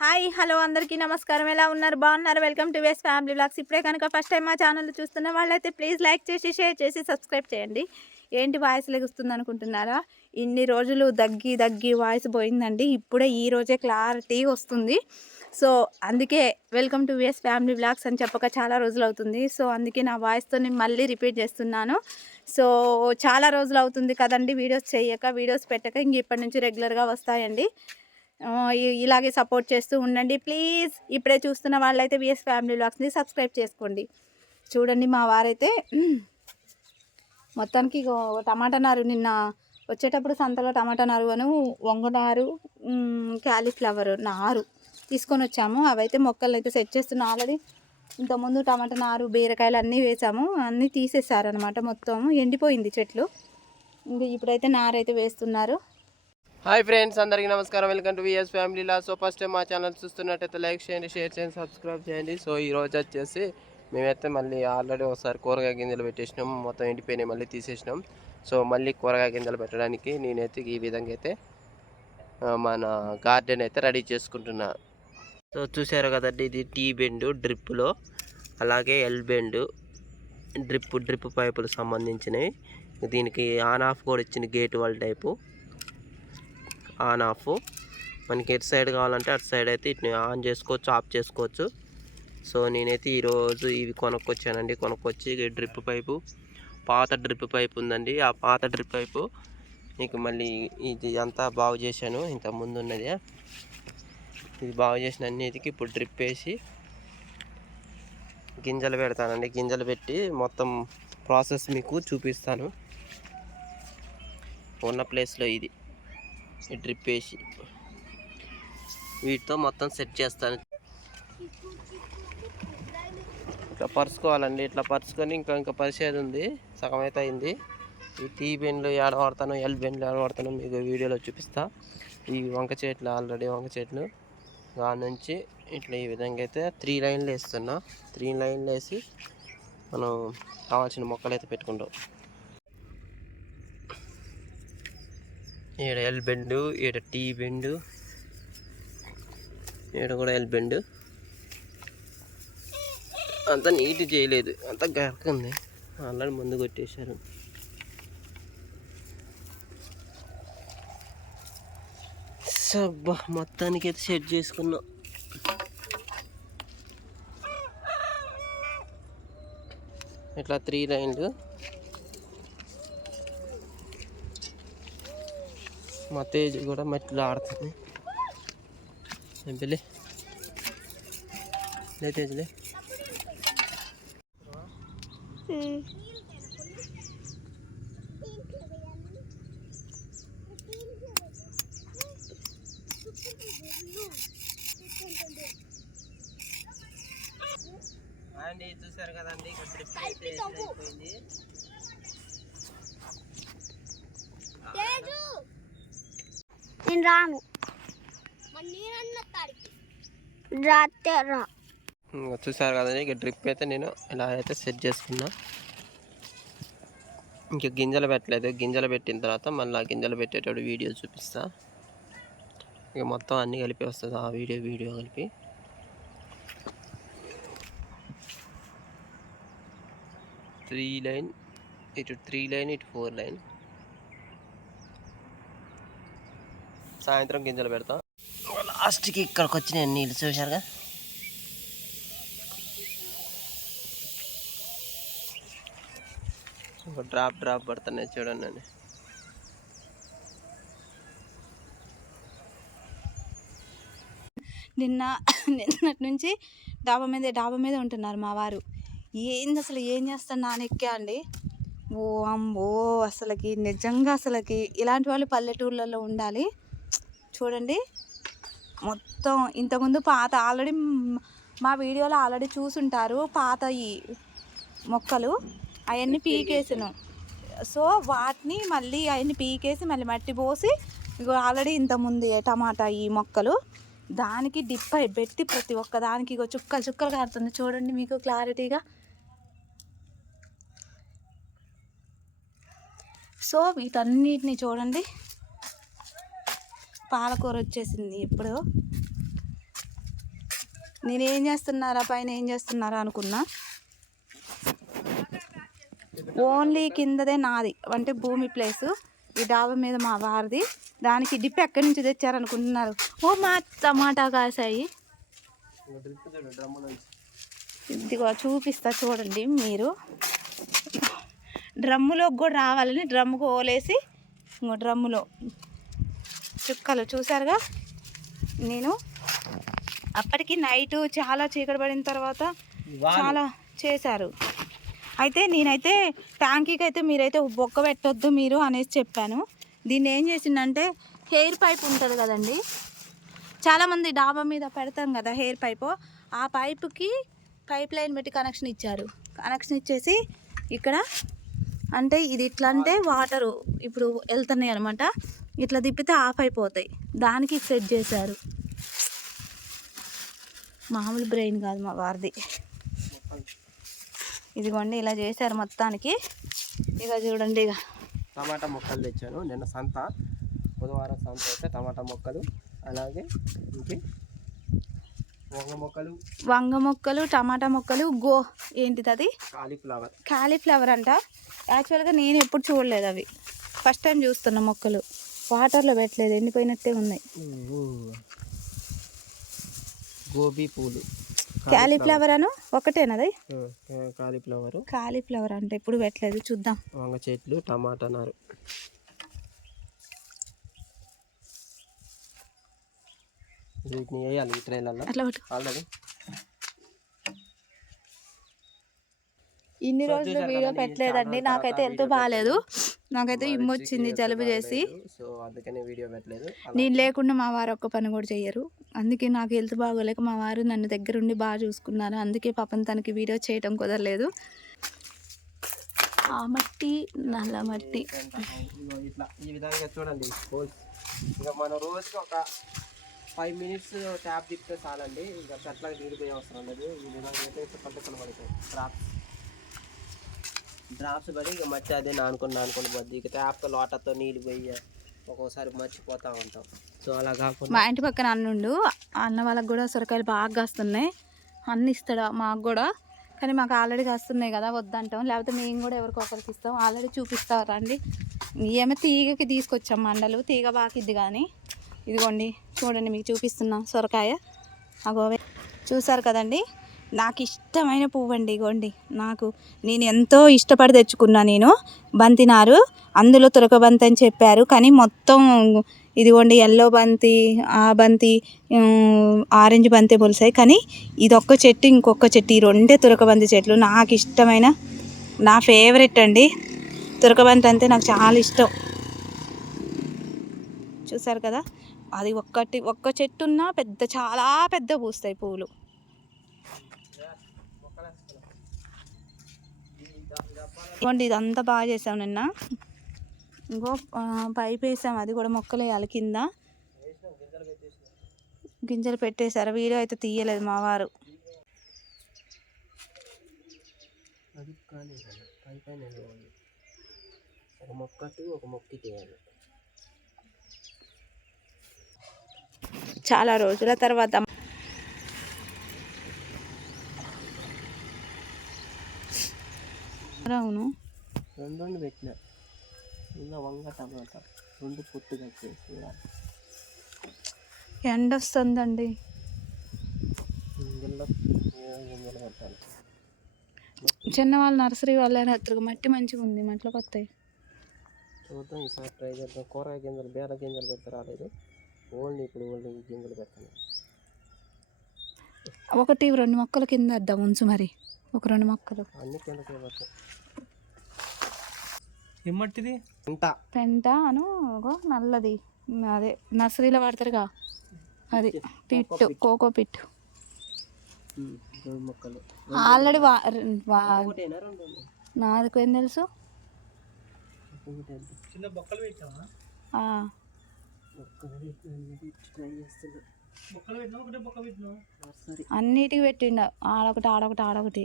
Hi hello అందరికీ నమస్కారం. ఎలా ఉన్నారు? బాగున్నారు? Welcome to ways family vlogs. ఇప్పుడే కనుక ఫస్ట్ టైం మా ఛానల్ చూస్తున్న వాళ్ళైతే ప్లీజ్ లైక్ చేసి షేర్ చేసి సబ్స్క్రైబ్ చేయండి. ఏంటి వాయిస్ లెగుస్తుంది అనుకుంటున్నారా? ఇన్ని రోజులు దగ్గి వాయిస్ పోయిందండి. ఇప్పుడే ఈ రోజే క్లారిటీ వస్తుంది. సో అందుకే welcome to ways family vlogs అని చెప్పక చాలా రోజులు అవుతుంది. సో అందుకే నా వాయిస్తో నేను మళ్ళీ రిపీట్ చేస్తున్నాను. సో చాలా రోజులు అవుతుంది కదండి వీడియోస్ చేయక, వీడియోస్ పెట్టక. ఇంక ఇప్పటి నుంచి రెగ్యులర్గా వస్తాయండి. ఇలాగే సపోర్ట్ చేస్తూ ఉండండి ప్లీజ్. ఇప్పుడే చూస్తున్న వాళ్ళైతే విఎస్ ఫ్యామిలీ వ్లాగ్స్ని సబ్స్క్రైబ్ చేసుకోండి. చూడండి మా వారైతే మొత్తానికి టమాటా నారు నిన్న వచ్చేటప్పుడు సంతలో టమాటా నారు అను వంగనారు క్యాలీఫ్లవర్ నారు తీసుకొని వచ్చాము. అవైతే మొక్కలు అయితే సెట్ చేస్తున్నాం. ఆల్రెడీ ఇంతకుముందు టమాటా నారు బీరకాయలు అన్నీ వేసాము, అన్నీ తీసేసారనమాట. మొత్తం ఎండిపోయింది చెట్లు. ఇంకా ఇప్పుడైతే నారు అయితే వేస్తున్నారు. హాయ్ ఫ్రెండ్స్, అందరికీ నమస్కారం. వెల్కమ్ టు విఎస్ ఫ్యామిలీలా. సో ఫస్ట్ టైం మా ఛానల్ చూస్తున్నట్టయితే లైక్ చేయండి, షేర్ చేయండి, సబ్స్క్రైబ్ చేయండి. సో ఈరోజు వచ్చేసి మేమైతే మళ్ళీ ఆల్రెడీ ఒకసారి కూరగాయ గింజలు పెట్టేసినాం, మొత్తం ఎండిపోయినాయి, మళ్ళీ తీసేసినాం. సో మళ్ళీ కూరగాయ గింజలు పెట్టడానికి నేనైతే ఈ విధంగా అయితే మన గార్డెన్ అయితే రెడీ చేసుకుంటున్నా. సో చూసారు కదండి, ఇది టీ బెండు డ్రిప్పులో, అలాగే ఎల్ బెండు డ్రిప్ పైపులు సంబంధించినవి. దీనికి ఆన్ ఆఫ్ కూడా ఇచ్చిన gate wall type on off. మనకి ఎటు సైడ్ కావాలంటే అటు సైడ్ అయితే ఇట్ని ఆన్ చేసుకోవచ్చు, ఆఫ్ చేసుకోవచ్చు. సో నేనైతే ఈరోజు ఇవి కొనుక్కొచ్చానండి. కొనుక్కొచ్చి డ్రిప్ పైపు, పాత డ్రిప్ పైపు ఉందండి. ఆ పాత డ్రిప్ పైపు నీకు మళ్ళీ ఇది అంతా బాగు చేశాను. ఇంత ముందు ఉన్నది ఇది బాగు చేసిన అన్నిటికి ఇప్పుడు డ్రిప్ వేసి గింజలు పెడతానండి. గింజలు పెట్టి మొత్తం ప్రాసెస్ మీకు చూపిస్తాను. ఉన్న ప్లేస్లో ఇది డ్రిప్ వేసి వీటితో మొత్తం సెట్ చేస్తాను. ఇట్లా పరుచుకోవాలండి. ఇట్లా పరుచుకొని ఇంకా పరిచేది ఉంది, సగం అయితే అయింది. ఈ టీ బెండ్లు ఏడ వాడతాను, ఎల్ బెండ్లు ఏడ వాడతాను మీకు వీడియోలో చూపిస్తా. ఈ వంక చెట్లు ఆల్రెడీ వంక చెట్లు దాని నుంచి ఇట్లా ఈ విధంగా అయితే 3 లైన్లు వేస్తున్నా. 3 లైన్లు వేసి మనం కావాల్సిన మొక్కలు అయితే పెట్టుకుంటాం. ఈడ ఎల్ బెండు, ఈడ టీ బెండు, ఈడ కూడా ఎల్ బెండు. అంతా నీట్ చేయలేదు, అంతా గరక ఉంది. ఆల్రెడీ ముందు కొట్టేశారు. సబ్బా మొత్తానికి అయితే సెట్ చేసుకున్నాం. ఇట్లా 3 లైన్లు. మా తేజ్ కూడా మట్టిలో ఆడుతుంది. పెళ్ళి లే తేజ్లే. అండి చూసారు కదండి, ఇక్కడ డ్రిప్ అయితే అయిపోయింది. నేను రాను, చూసారు కదండి, ఇక డ్రిప్ అయితే నేను ఇలా అయితే సెట్ చేసుకున్నా. ఇంకా గింజలు పెట్టలేదు. గింజలు పెట్టిన తర్వాత మళ్ళీ గింజలు పెట్టేటప్పుడు వీడియో చూపిస్తా. ఇక మొత్తం అన్నీ కలిపి వస్తుంది ఆ వీడియో కలిపి. త్రీ లైన్, ఇటు 3 లైన్, ఇటు 4 లైన్. సాయంత్రం గింజలు పెడతా. లాస్ట్కి ఇక్కడికి వచ్చినాయి నీళ్ళు చూసారుగా. ఒక డ్రాప్ పడుతున్నాయి చూడండి. నిన్నటి నుంచి డాబా మీద ఉంటున్నారు మా వారు. ఏంది అసలు, ఏం చేస్తాను నానెక్కా అండి. ఓ అమ్మో, అసలుకి నిజంగా అసలుకి ఇలాంటి వాళ్ళు పల్లెటూర్లలో ఉండాలి. చూడండి మొత్తం ఇంతకుముందు పాత ఆల్రెడీ మా వీడియోలో ఆల్రెడీ చూసుంటారు. పాత ఈ మొక్కలు అవన్నీ పీకేసాను. సో వాటిని మళ్ళీ అవన్నీ పీకేసి మళ్ళీ మట్టి పోసి ఇగో ఆల్రెడీ ఇంతకుముందు టమాటా ఈ మొక్కలు దానికి డిప్ అయి పెట్టి ప్రతి ఒక్క దానికి ఇగో చుక్కలు కారుతుంది చూడండి మీకు క్లారిటీగా. సో వీటన్నిటిని చూడండి. పాలకూర వచ్చేసింది ఇప్పుడు. నేనేం చేస్తున్నారా పైన ఏం చేస్తున్నారా అనుకున్నా. ఓన్లీ కిందదే నాది, అంటే భూమి ప్లేసు. ఈ డాబా మీద మా వారిది. దానికి డిప్ ఎక్కడి నుంచి తెచ్చారనుకుంటున్నారు. ఓ మా టమాటా కాసాయి. ఇదిగో చూపిస్తా చూడండి మీరు. డ్రమ్ములోకి కూడా రావాలని డ్రమ్ముకు ఓలేసి ఇంకో డ్రమ్ములో చుక్కలు చూసారుగా. నేను అప్పటికి నైటు చాలా చీకటి పడిన తర్వాత చాలా చేశారు. అయితే నేనైతే ట్యాంకీకి అయితే మీరైతే బొక్క పెట్టొద్దు మీరు అనేసి చెప్పాను. దీన్ని ఏం చేసిందంటే హెయిర్ పైప్ ఉంటుంది కదండి, చాలామంది డాబా మీద పెడతాం కదా హెయిర్ పైపు, ఆ పైపుకి పైప్ లైన్ పెట్టి కనెక్షన్ ఇచ్చారు. కనెక్షన్ ఇచ్చేసి ఇక్కడ అంటే ఇది ఇట్లా అంటే వాటరు ఇప్పుడు వెళ్తున్నాయి అనమాట, ఇట్లా తిప్పితే ఆఫ్ అయిపోతాయి, దానికి సెట్ చేశారు. మామూలు బ్రెయిన్ కాదు మా వారిది. ఇదిగోండి ఇలా చేశారు మొత్తానికి. ఇక చూడండి, ఇక టమాటా మొక్కలు తెచ్చాను నిన్న సంత, బుధవారం సంత అయితే టమాటా మొక్కలు, అలాగే ఇంకే వంగ మొక్కలు టమాటా మొక్కలు ఏంటిది అది కాలీఫ్లవర్ అంట. యాక్చువల్గా నేను ఎప్పుడు చూడలేదు అవి, ఫస్ట్ టైం చూస్తున్నా. మొక్కలు వాటర్లో పెట్టలేదు, ఎండిపోయినట్టే ఉన్నాయి. గోబీ పూలు కాలీఫ్లవర్ అను ఒకటేనది. కాలీఫ్లవర్ అంటే ఎప్పుడు పెట్టలేదు, చూద్దాం. వంగ చెట్లు టమాటా నారు. వీటిని వేయాలి ఈ ట్రైలర్లో ఆల్రెడీ. ఇన్ని రోజులు వీడియో పెట్టలేదండి, నాకైతే హెల్త్ బాగాలేదు, నాకైతే ఇమ్మొచ్చింది జలుబు చేసి. సో అందుకని వీడియో పెట్టలేదు. నేను లేకుండా మా వారు ఒక్క పని కూడా చెయ్యరు, అందుకే నాకు హెల్త్ బాగోలేక మా వారు నన్ను దగ్గరుండి బాగా చూసుకున్నారు. అందుకే పాపం తనకి వీడియో చేయడం కుదరలేదు. ఆ మట్టి నల్ల మట్టి ఇట్లా ఈ విధంగా చూడండి. ఇంకా మనం రోజుకి ఒక 5 minutes ట్యాప్ తిప్పితే చాలండి, ఇంకా చెట్లకు నీరు పోయే అవసరం లేదు. ఈ విధంగా అయితే పద్ధతులు పడతాయి. డ్రాప్స్ పడి ఇక మట్టి అదే నానుకొని పోద్ది. ఇక ట్యాప్తో లోటతో నీళ్ళు పోయి ఒక్కోసారి మర్చిపోతూ ఉంటాం. సో అలా కాకుండా మా ఇంటి పక్కన అన్నుండు, అన్న వాళ్ళకి కూడా సొరకాయలు బాగా కాస్తున్నాయి, అన్ని ఇస్తాడు మాకు కూడా. కానీ మాకు ఆల్రెడీ కాస్తున్నాయి కదా వద్దంటాం, లేకపోతే మేము కూడా ఎవరికి ఒకరికి ఇస్తాం. ఆల్రెడీ చూపిస్తారు రండి. ఏమో తీగకి తీసుకొచ్చాం మండలు, తీగ బాకిద్ది. కానీ ఇదిగోండి చూడండి, మీకు చూపిస్తున్నా సొరకాయ. అగోవే చూసారు కదండి, నాకు ఇష్టమైన పువ్వు అండి. ఇగోండి నేను ఎంతో ఇష్టపడి తెచ్చుకున్నా నేను బంతినారు. అందులో తురక బంతి అని చెప్పారు, కానీ మొత్తం ఇదిగోండి ఎల్లో బంతి, ఆ బంతి, ఆరెంజ్ బంతి మొలిసాయి. కానీ ఇదొక్క చెట్టు ఇంకొక చెట్టు, ఈ రెండే తురక బంతి చెట్లు. నాకు ఇష్టమైన నా ఫేవరెట్ అండి తురక బంతి, అంటే నాకు చాలా ఇష్టం. చూసారు కదా, అది ఒక్క చెట్టు ఉన్నా చాలా పెద్ద పూస్తాయి పువ్వులు. ఇదిగోండి ఇదంతా బాగా చేసాం నిన్న. ఇంకో పైప్ వేసాం, అది కూడా మొక్కలు వేయాలి కింద. గింజలు పెట్టేశారు, వీడియో అయితే తీయలేదు మా వారు. చాలా రోజుల తర్వాత అవును రెండు పెట్టిన ఇలా వంగ టమాటా రెండు పొట్టు కట్టేసి ఎండ వస్తుందండి. చిన్న వాళ్ళ నర్సరీ వాళ్ళ మట్టి మంచిగా ఉంది, మట్టిలోకి వస్తాయి. చూద్దాం ఈసారి ట్రై చేద్దాం. కూరగాయ గింజలు బేర గింజలు పెడితే రాలేదు, ఓన్లీ గింజలు పెడతాను. ఒకటి 2 మొక్కల కింద వేద్దాం ఉంచు, మరి ఒక 2 మొక్కలు అన్ని కిందకే పడతాయి. ఏమట్టిది పెంట అను నల్లది, అదే నర్సరీలో వాడతారుగా, అది పిట్టు, కోకో పిట్టు. ఆల్రెడీ నాకు ఏం తెలుసు. చిన్న బొక్కలు పెట్టావా? అన్నిటికి పెట్టిండ, ఆడొకటి ఆడొకటి ఆడొకటి.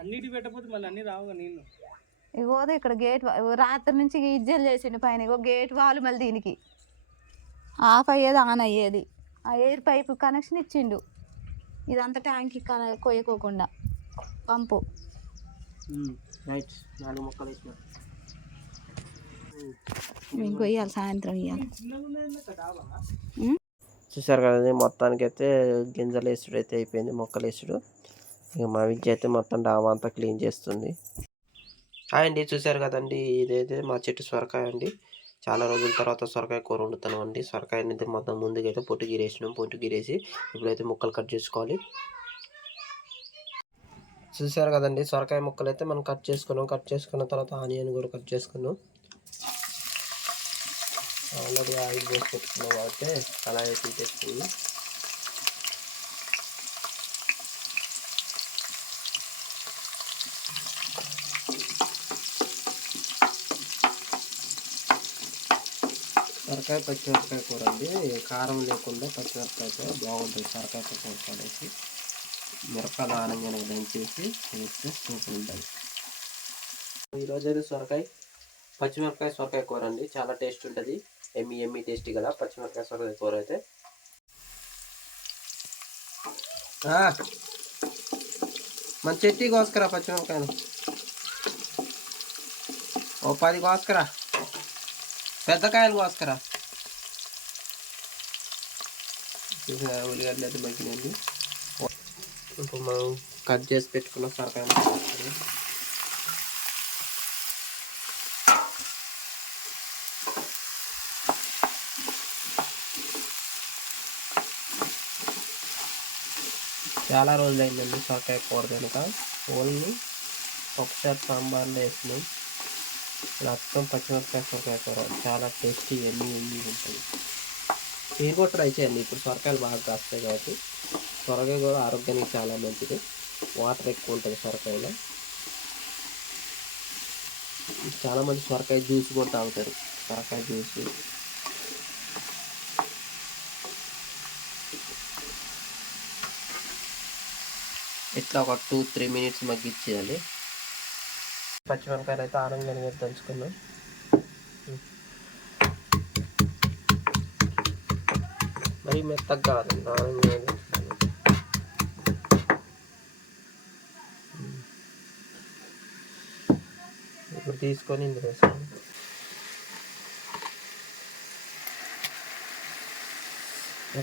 అన్నిటికి పెట్టకపోతే మళ్ళీ అన్ని రావుగా నీళ్ళు. ఇగో ఇక్కడ గేట్ రాత్రి నుంచి ఇజ్జలు చేసిండు పైన. ఇగో గేట్ వాళ్ళు మళ్ళీ దీనికి ఆఫ్ అయ్యేది ఆన్ అయ్యేది, ఆ ఎయిర్ పైప్ కనెక్షన్ ఇచ్చిండు. ఇదంతా ట్యాంక్కి కొయ్యకోకుండా పంపు. రైట్ 4 మొక్కలు వేసిన. మేము కొయ్యాలి, సాయంత్రం ఇవ్వాలి. చూసారు కదండి, మొత్తానికి అయితే గింజలు వేసుడు అయితే అయిపోయింది, మొక్కలు వేసుడు. ఇక మా విద్య అయితే మొత్తం డాబా అంతా క్లీన్ చేస్తుంది. హాయ్ అండి, చూసారు కదండి, ఇదైతే మా చెట్టు సొరకాయ అండి. చాలా రోజుల తర్వాత సొరకాయ కూర వండుతాను అండి. సొరకాయని అయితే మొత్తం ముందుగా అయితే పొట్టు గీరేసినాం. పొట్టు గీరేసి ఇప్పుడైతే ముక్కలు కట్ చేసుకోవాలి. చూసారు కదండి, సొరకాయ ముక్కలు అయితే మనం కట్ చేసుకున్నాం. కట్ చేసుకున్న తర్వాత ఆనియన్ కూడా కట్ చేసుకున్నాం. ఆల్రెడీ ఆయిల్ వేసి పెట్టుకున్నాం కాబట్టి అలా అయితే తెచ్చుకుంది. సొరకాయ పచ్చిమిరపకాయ కూర అండి, కారం లేకుండా పచ్చిమిరపకాయతో బాగుంటుంది. సొరకాయ పచ్చిమిరపకాయ వేసి మిరపకాయలు ఆనందంగా దంచేసి వేస్తే సూపర్ ఉంటుంది. ఈరోజు అయితే పచ్చిమిరపకాయ సొరకాయ కూర అండి, చాలా టేస్ట్ ఉంటుంది. ఎమ్మి టేస్టీ కదా పచ్చిమిరపకాయ సొరకాయ కూర అయితే. మన చెట్టి కోసుకురా పచ్చిమిరపకాయలు, ఓ 10 కోసుకురా, పెద్ద కాయలు కోసుకురా. ఉల్లిగడ్డలు అయితే మగ్గినండి. ఇప్పుడు మనం కట్ చేసి పెట్టుకున్న సొరకాయ చాలా రోజులు అయిందండి సొరకాయ కూర కనుక. ఓన్లీ ఒకసారి సాంబార్లో వేసినాం. మొత్తం పచ్చిమిరపకాయ సొరకాయ కూర చాలా టేస్టీ ఎమ్మి ఉంటుంది. మీరు కూడా ట్రై చేయండి. ఇప్పుడు సొరకాయలు బాగా కాస్తాయి కాబట్టి. సొరకాయ కూడా ఆరోగ్యానికి చాలా మంచిది. వాటర్ ఎక్కువ ఉంటుంది సొరకాయలో. చాలామంది సొరకాయ జ్యూస్ కూడా తాగుతారు. సొరకాయ జ్యూస్ ఇట్లా ఒక 2-3 మినిట్స్ మగ్గిచ్చేయాలి. పచ్చిమిరపకాయలు అయితే ఆనందంగా దంచుకున్నాం. మరి మెత్తగా కాదండి, ఆనందంగా. ఇప్పుడు తీసుకొని ఇందులో వేసాను.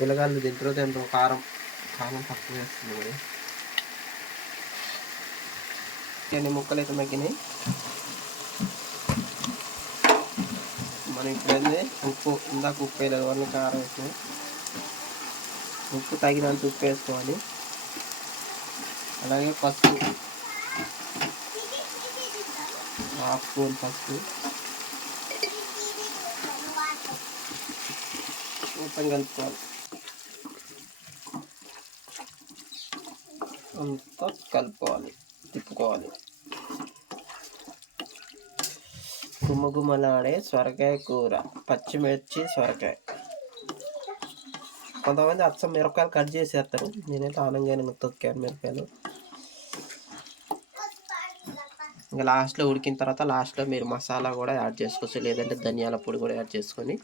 పిల్లగాళ్ళు తింటారో కారం తక్కువ వేస్తుంది మరి. అన్ని ముక్కలు అయితే మగ్గినాయి. మనం ఇప్పుడైతే ఇందాక ఉప్పు వేయలేదు, అన్ని కారం వేసినాయి. ఉప్పు తగినంత ఉప్పు వేసుకోవాలి. అలాగే పసుపు 1/2 స్పూన్ పసుపు. మొత్తం కలుపుకోవాలి. అంతా కలుపుకోవాలి, తిప్పుకోవాలి. గుమ్మగుమ్మలాడే సొరకాయ కూర, పచ్చిమిర్చి సొరకాయ. కొంతమంది అచ్చం మిరపకాయలు కట్ చేసేస్తారు. నేనైతే ఆనందంగా తొక్కాను మిరపకాయలు. ఇంకా లాస్ట్లో ఉడికిన తర్వాత లాస్ట్లో మీరు మసాలా కూడా యాడ్ చేసుకోవచ్చు, లేదంటే ధనియాల పొడి కూడా యాడ్ చేసుకొని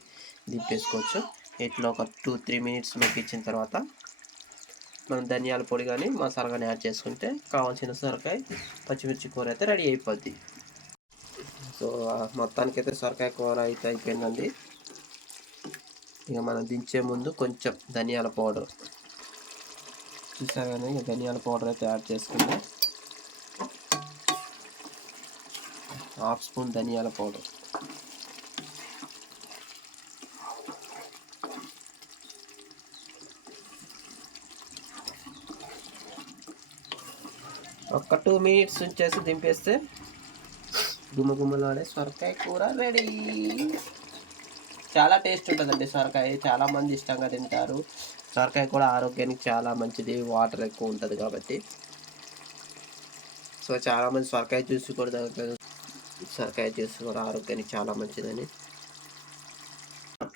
దింపేసుకోవచ్చు. ఇట్లా ఒక 2-3 మినిట్స్ మగ్గించిన తర్వాత మనం ధనియాల పొడి కానీ మసాలా కానీ యాడ్ చేసుకుంటే కావాల్సిన సొరకాయ పచ్చిమిర్చి కూర అయితే రెడీ అయిపోద్ది. సో మొత్తానికైతే సొరకాయ కూర అయితే అయిపోయిందండి. ఇక మనం దించే ముందు కొంచెం ధనియాల పౌడర్ చూసారు కానీ, ఇక ధనియాల పౌడర్ అయితే యాడ్ చేసుకుందాం. 1/2 స్పూన్ ధనియాల పౌడర్. ఒక 2 మినిట్స్ ఉంచేసి దింపేస్తే గుమ్మగుమ్మలాడే సొరకాయ కూర రెడీ. చాలా టేస్ట్ ఉంటుందండి సొరకాయ. చాలామంది ఇష్టంగా తింటారు. సొరకాయ కూడా ఆరోగ్యానికి చాలా మంచిది, వాటర్ ఎక్కువ ఉంటుంది కాబట్టి. సో చాలామంది సొరకాయ జ్యూస్ కూడా తాగుతారు. సొరకాయ జ్యూస్ కూడా ఆరోగ్యానికి చాలా మంచిదని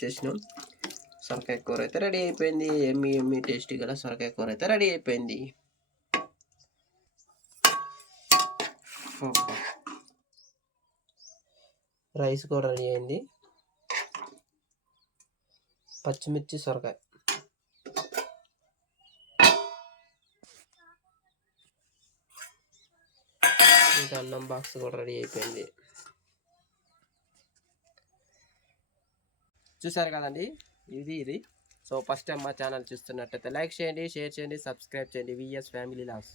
చేసినాం. సొరకాయ కూర అయితే రెడీ అయిపోయింది. ఎమ్మి టేస్టీ కూడా సొరకాయ కూర అయితే రెడీ అయిపోయింది. రైస్ కూడా రెడీ అయింది. పచ్చిమిర్చి సొరకాయ ఇంకా అన్నం బాక్స్ కూడా రెడీ అయిపోయింది. చూసారు కదండి, ఇది. సో ఫస్ట్ టైం మా ఛానల్ చూస్తున్నట్టయితే లైక్ చేయండి, షేర్ చేయండి, సబ్స్క్రైబ్ చేయండి. VS family logs.